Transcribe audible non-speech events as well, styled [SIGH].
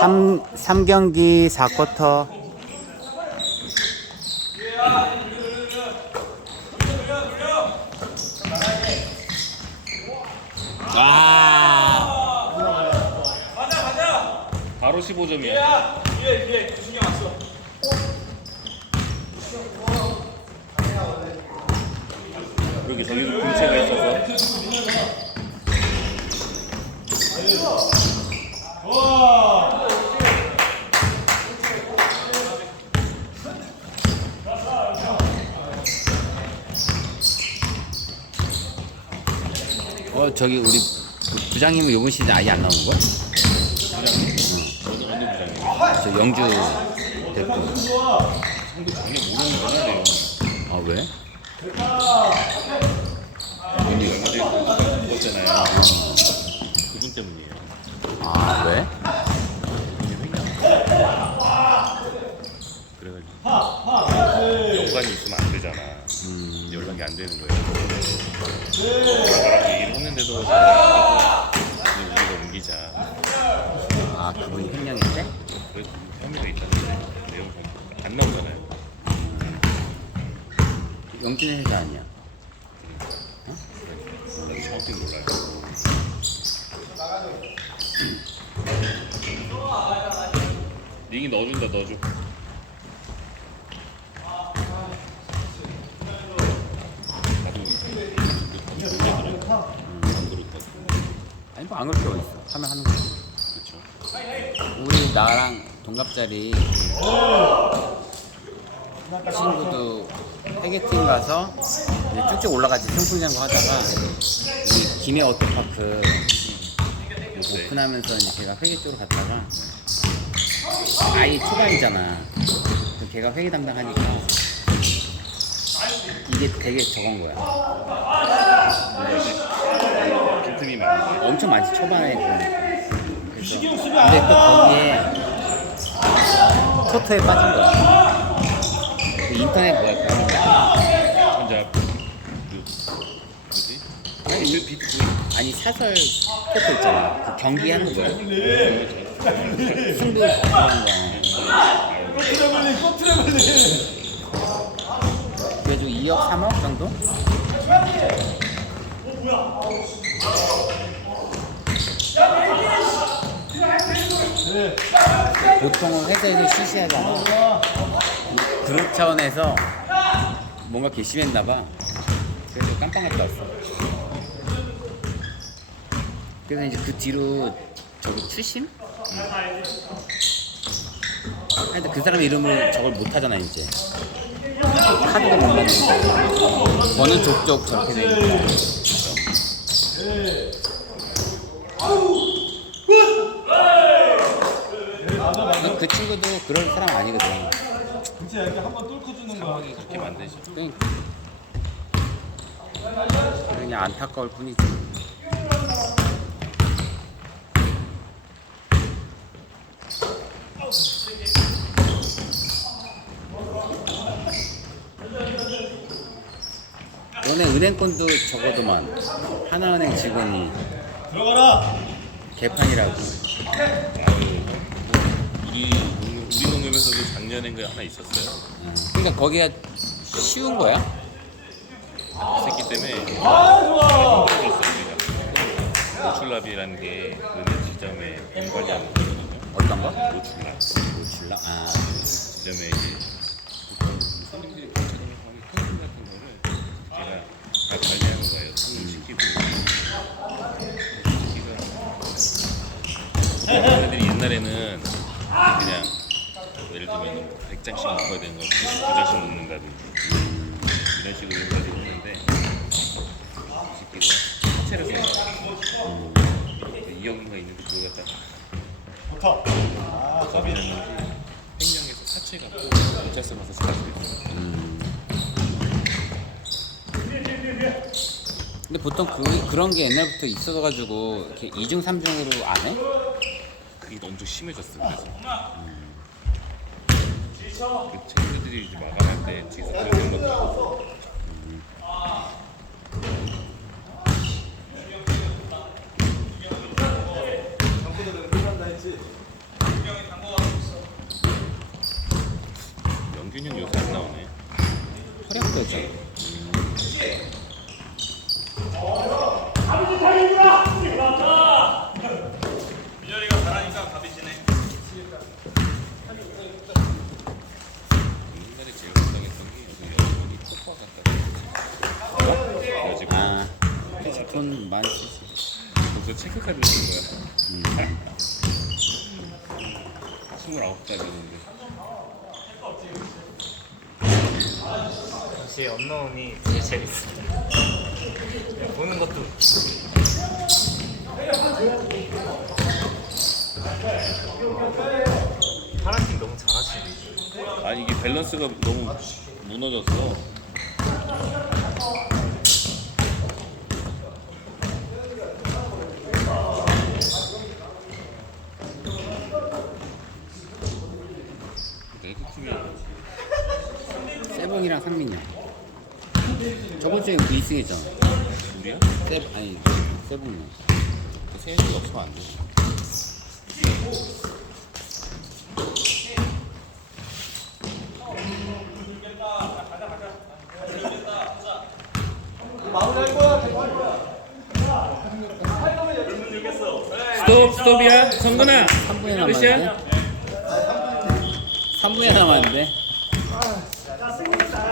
3, 3경기 4쿼터. 아. 바로 15점이야. 여기 저기도 근처가 어 저기 우리 부- 부장님은 요번 시즌 아예 안? 어느 어느 부장님? 저 영주 대표 형도 전혀 모르는 거는데요. 아 왜? 여기 얼마 전에 죽었잖아요. 그분 때문이에요. 아 왜? 그분이 횡령. 그래가지고 연관이 있으면 안 되잖아. 연락이 안 되는 거예요. 나가라고 얘기를 했는데도 잘 이제 우리가 옮기자. 아 그분이 횡령했대? 그래서 혐의가 있다는데 내용 안 나오잖아요. 영준의 회사 아니야 나도 정확히 몰라요. 링이 넣어준다 넣어줘. 나도. 안. 아니 뭐안 필요 어딨어 하면 하는 거지. 우리 나랑 동갑자리 친구도 회계팀 가서 이제 쭉쭉 올라가지 승풍장구 하다가 우리 김해 워터파크 오픈하면서 이제 걔가 회계 쪽으로 갔다가 아이 초반이잖아. 그 걔가 회계 담당하니까 이게 되게 적은 거야. 빈틈이 많은데. 엄청 많지 초반에 그러니까. 근데 또 거기에 토토에 빠진 거야. 그 인터넷 뭐야. 천자 그 뭐지? 아니, 이- 비트코인 아니 사설 토토 있잖아. 그 경기 하는 거. 승부 그런 거. 그래도 2억 3억 정도? 보통은 회사에서 쉬쉬하잖아. 그룹 차원에서 뭔가 괘씸했나봐. 그래서 깜빵 갔다 왔어. 그래서 이제 그 뒤로 저기 추심? 하여튼 그 사람 이름을 저걸 못 하잖아 이제. 카드도 못 만들고. 번호 족족 저렇게 되니까. 그 친구도 그럴 사람 아니거든. 진짜 이렇게 한번 뚫고 주는 거야. 상황이 그렇게 만드죠. 그러니까. 그냥 안타까울 뿐이지. 너네 은행권도 적어도만 하나은행 직원이 들어가라. 개판이라고. 우리 농- 우리 농협에서도 작년에 그 하나 있었어요. 그러니까 거기가 쉬운 거야? 그 새끼 때문에 아. 노출납이라는 게 은행 지점에 돈 관리하는 거거든요. 어떤 거? 노출납. 몰라. 아, 지점에 이제 보통 손님들이 결제하는 현금 같은 거를 제가 다 관리하는 거예요. 손님시키고 시키고 얘네들이 [LAUGHS] 옛날에는 100장씩 먹어야 되는 걸 99장씩 먹는다든지 이런 식으로 해가지고 했는데 시키고 사채를 써요. 2억인가 있는데 그거 갖다. 아 났는지 횡령해서 사채 갖고 경찰서 가서 사가지고 근데 보통 그, 그런 게 옛날부터 있어가지고 이렇게 이중 삼중으로 안 해? 그게 엄청 심해졌어요. 그래서 그 친구들이 이제 마감할 때 뒤에서 그런 것도 장보다 내가 끝난다 했지. 박균현 요새 안 나오네. 활약도였잖아. 옛날에 제일 걱정했던 게 요즘 여자분이 코코아 같다. 여직 아, 돈 많이 쓰지. 벌써 체크카드를 쓴 거야. 음. 29살이었는데. 역시 언노운이 되게 재밌습니다. 보는 것도 파란팀 너무 잘하시네. 아 이게 밸런스가 너무 무너졌어. 레드 팀이 세봉이랑 상민이야. 저번 주에 우리 2승 했잖아. 우리야? 세, 아니, 세봉이. 세인이 없으면 안 돼. 스톱 스톱이야 성근아 3분에 남았는데? 3분에 남았는데?